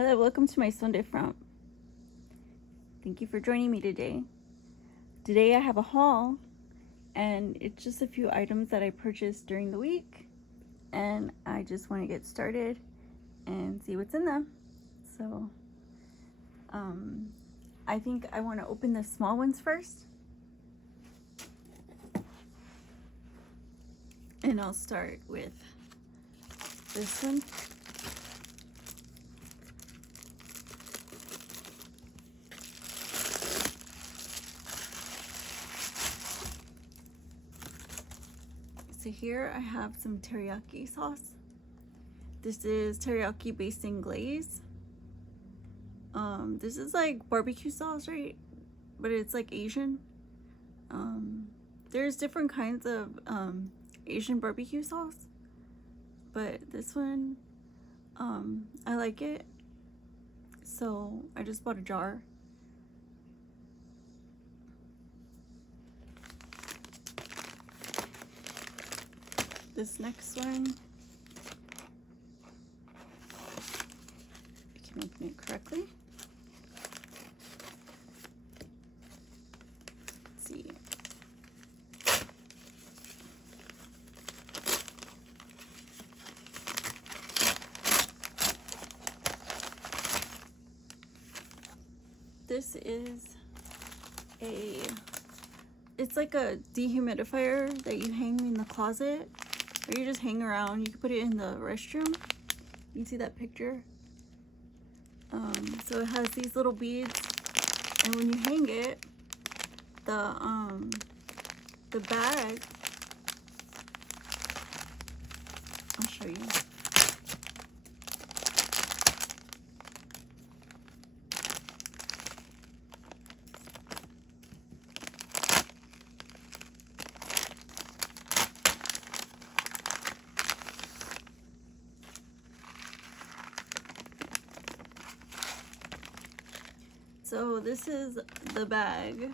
Hello, welcome to my Sunday front. Thank you for joining me today. Today I have a haul, and it's just a few items that I purchased during the week, and I just want to get started and see what's in them. So, I think I want to open the small ones first, and I'll start with this one. So here I have some teriyaki sauce. This is teriyaki based in glaze. This is like barbecue sauce, right? But it's like Asian. There's different kinds of Asian barbecue sauce, but this one, I like it. So I just bought a jar. This next one, I can open it correctly. Let's see. This is it's like a dehumidifier that you hang in the closet, or you just hang around. You can put it in the restroom. You can see that picture. So it has these little beads, and when you hang it, the bag, I'll show you. So this is the bag.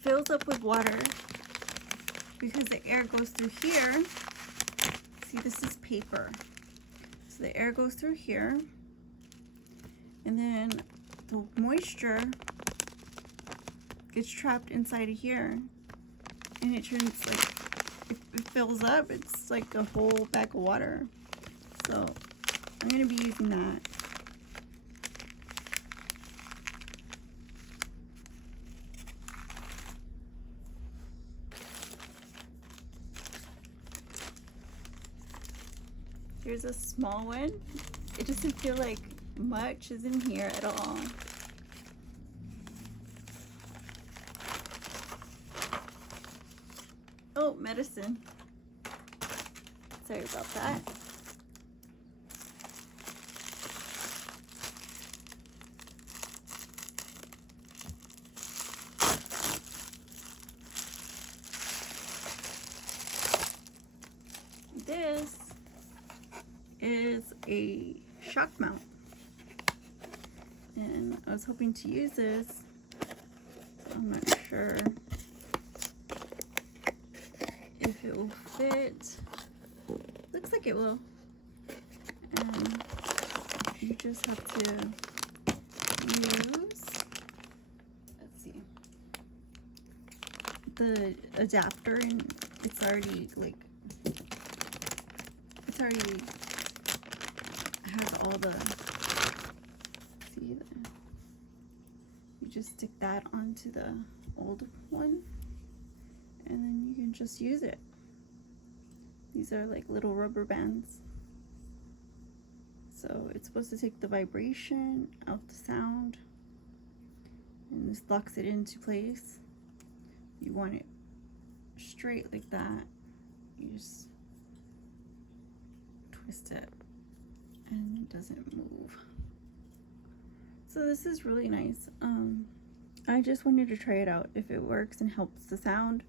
Fills up with water because the air goes through here. See, this is paper. So the air goes through here, and then the moisture gets trapped inside of here, and it turns like, if it fills up, it's like a whole bag of water. So I'm gonna be using that. Here's a small one. It doesn't feel like much is in here at all. Oh, medicine. Sorry about that. This is a shock mount, and I was hoping to use this. I'm not sure if it will fit. Looks like it will. And you just have to use, let's see, the adapter, and it's already like, it's already has all the, see, you just stick that onto the old one, and then you can just use it. These are like little rubber bands, so it's supposed to take the vibration out the sound, and this locks it into place. You want it straight like that, you just twist it and it doesn't move. So this is really nice. I just wanted to try it out. If it works and helps the sound,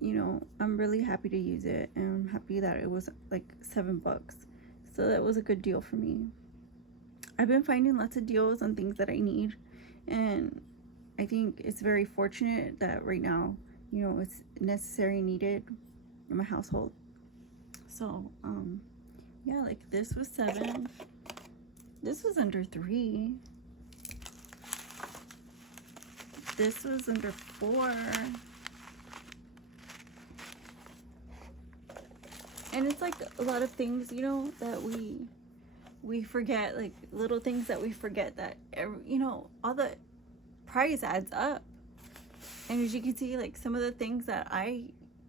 you know, I'm really happy to use it, and I'm happy that it was like $7. So that was a good deal for me. I've been finding lots of deals on things that I need, and I think it's very fortunate that right now, you know, it's necessary and needed in my household. So yeah, like this was $7. was under 3. This was under 4. And it's like a lot of things, you know, that we forget, like little things that we forget, that, you know, all the price adds up. And as you can see, like some of the things that I,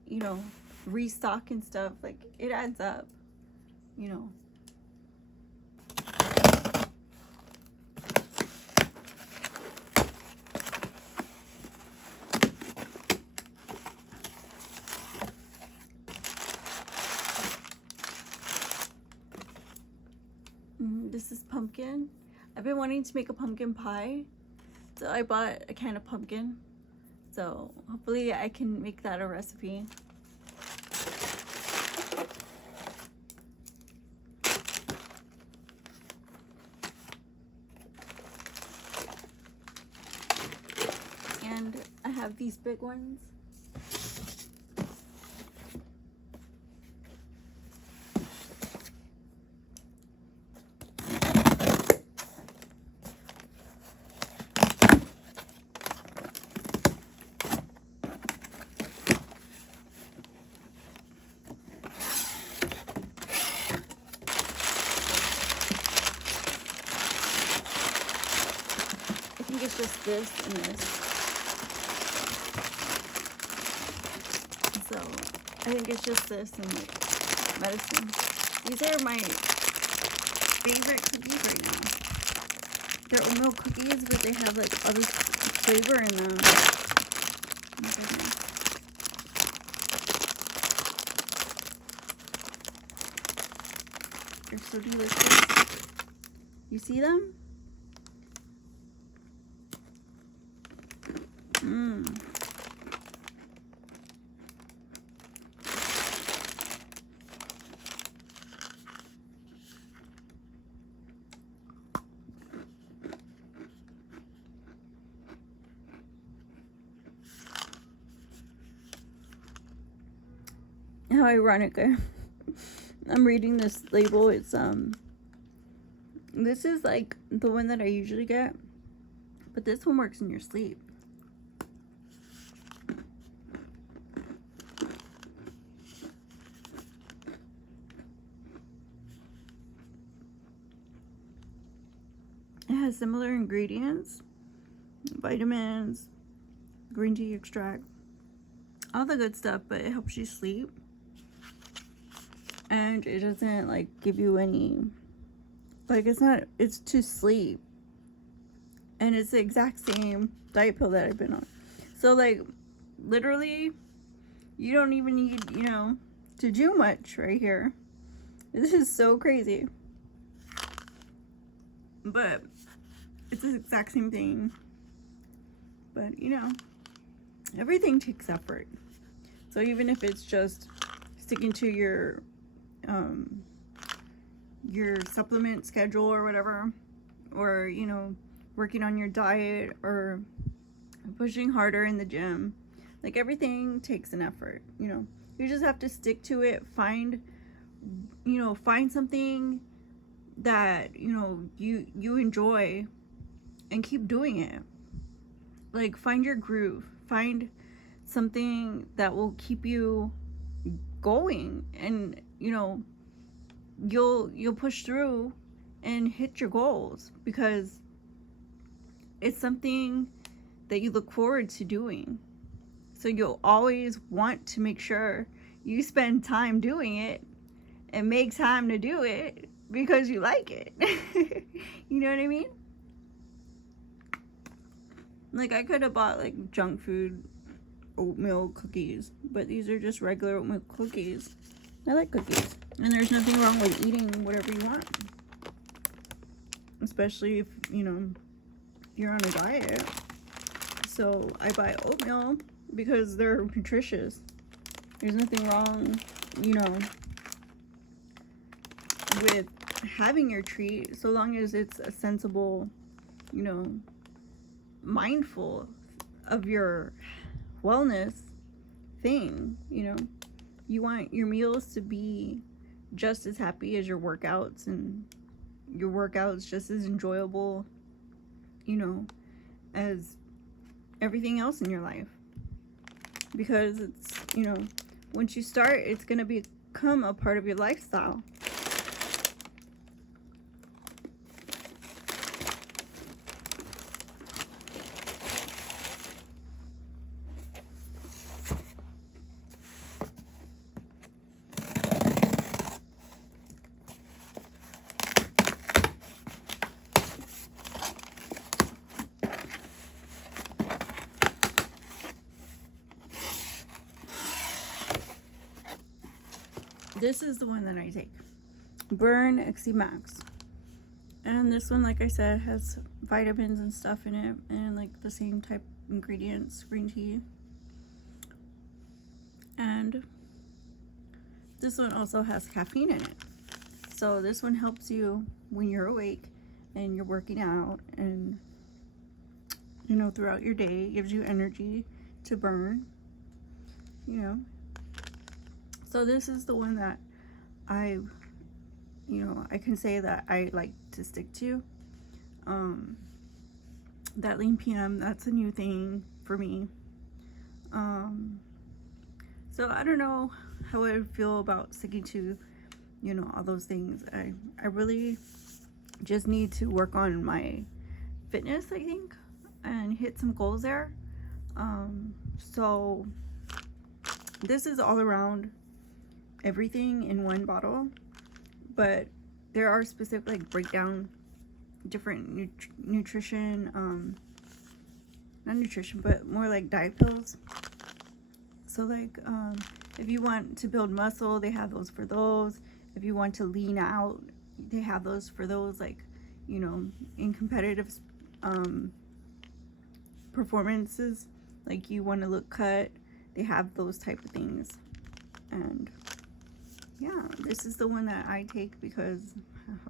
you know, restock and stuff, like it adds up, you know. This is pumpkin. I've been wanting to make a pumpkin pie, so I bought a can of pumpkin. So hopefully I can make that a recipe. And I have these big ones. I think it's just this and this. So I think it's just this and like medicine. These are my favorite cookies right now. They're oatmeal cookies, but they have like other flavor in them. Oh my goodness. They're so delicious. You see them? How ironic. I'm reading this label. It's this is like the one that I usually get, but this one works in your sleep. It has similar ingredients, vitamins, green tea extract, all the good stuff, but it helps you sleep. And it doesn't like give you any, like it's to sleep. And it's the exact same diet pill that I've been on. So like literally you don't even need, you know, to do much right here. This is so crazy. But it's the exact same thing. But you know, everything takes effort. So even if it's just sticking to your supplement schedule or whatever, or you know, working on your diet or pushing harder in the gym, like everything takes an effort. You know, you just have to stick to it. Find something that you know you enjoy and keep doing it. Like find your groove, find something that will keep you going, and you know, you'll push through and hit your goals because it's something that you look forward to doing. So you'll always want to make sure you spend time doing it and make time to do it because you like it. You know what I mean? Like I could have bought like junk food oatmeal cookies, but these are just regular oatmeal cookies. I like cookies, and there's nothing wrong with eating whatever you want, especially if you know you're on a diet. So I buy oatmeal because they're nutritious. There's nothing wrong, you know, with having your treat, so long as it's a sensible, you know, mindful of your wellness thing. You know, you want your meals to be just as happy as your workouts and your workouts just as enjoyable, you know, as everything else in your life. Because it's, you know, once you start, it's going to become a part of your lifestyle. This is the one that I take. Burn XC Max. And this one, like I said, has vitamins and stuff in it, and like the same type ingredients, green tea. And this one also has caffeine in it. So this one helps you when you're awake and you're working out, and you know, throughout your day. It gives you energy to burn, you know. So this is the one that I can say that I like to stick to. That Lean PM, that's a new thing for me. So I don't know how I would feel about sticking to, you know, all those things. I really just need to work on my fitness, I think, and hit some goals there. So this is all around everything in one bottle, but there are specific, like, breakdown different nutrition, not nutrition, but more like diet pills. So like, if you want to build muscle, they have those for those. If you want to lean out, they have those for those. Like, you know, in competitive performances, like you want to look cut, they have those type of things. And yeah, this is the one that I take because,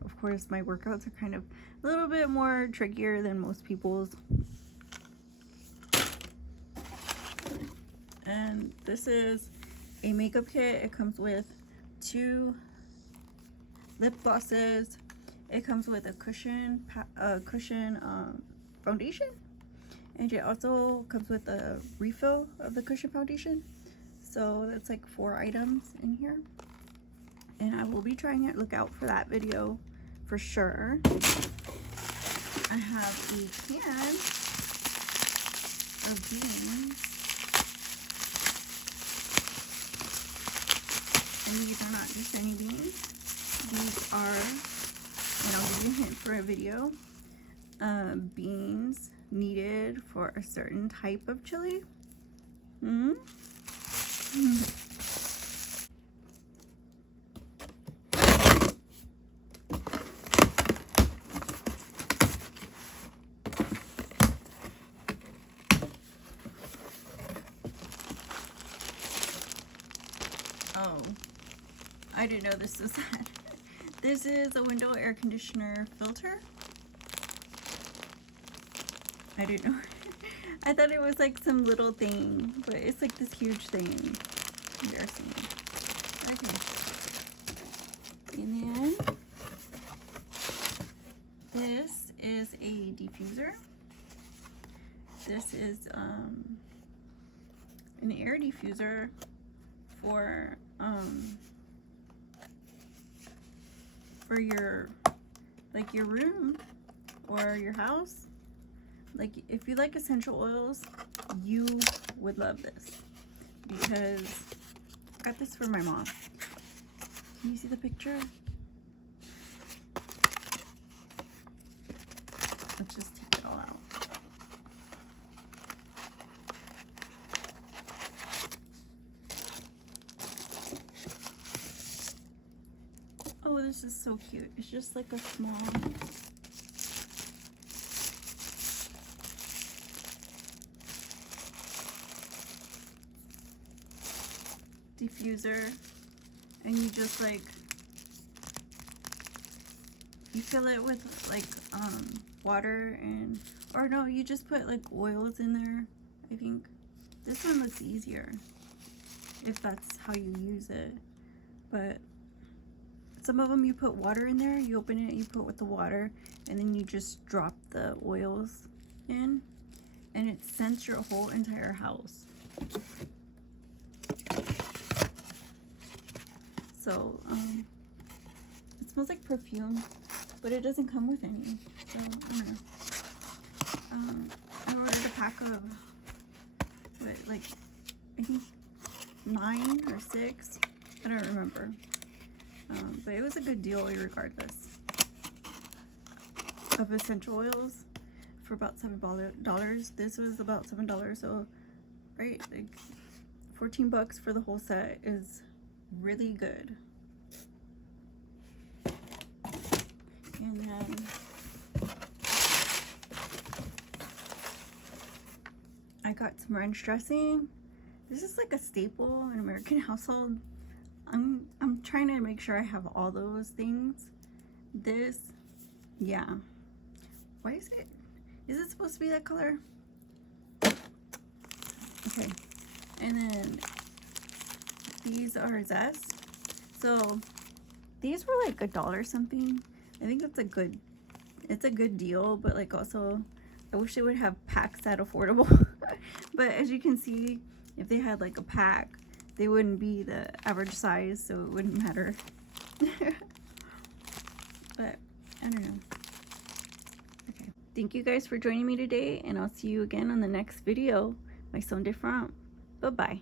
of course, my workouts are kind of a little bit more trickier than most people's. And this is a makeup kit. It comes with 2 lip glosses. It comes with a cushion foundation, and it also comes with a refill of the cushion foundation. So that's like 4 items in here, and I will be trying it. Look out for that video for sure. I have a can of beans, and these are not just any beans. These are, and I'll give you a hint for a video, beans needed for a certain type of chili. Oh, I didn't know this was that. This is a window air conditioner filter. I didn't know. I thought it was like some little thing, but it's like this huge thing. Embarrassing. Okay. And then this is a diffuser. This is an air diffuser for your, like, your room or your house. Like, if you like essential oils, you would love this, because I got this for my mom. Can you see the picture? Let's just take it all out. Oh, this is so cute. It's just like a small diffuser, and you just like, you fill it with like water, and, or no, you just put like oils in there. I think this one looks easier if that's how you use it, but it's some of them you put water in there, you open it, you put with the water, and then you just drop the oils in, and it scents your whole entire house. So it smells like perfume, but it doesn't come with any. So I don't know. I ordered a pack of what, like I think 9 or 6. I don't remember. But it was a good deal regardless. Of essential oils for about $7. This was about $7, so right, like 14 bucks for the whole set is really good. And then I got some ranch dressing. This is like a staple in an American household. I'm trying to make sure I have all those things. This, yeah. Why is it supposed to be that color? Okay. And then these are Zest. So these were like $1 something. I think it's a good deal, but like also I wish they would have packs that affordable. But as you can see, if they had like a pack, they wouldn't be the average size, so it wouldn't matter. But I don't know. Okay. Thank you guys for joining me today, and I'll see you again on the next video. My son de France. Bye-bye.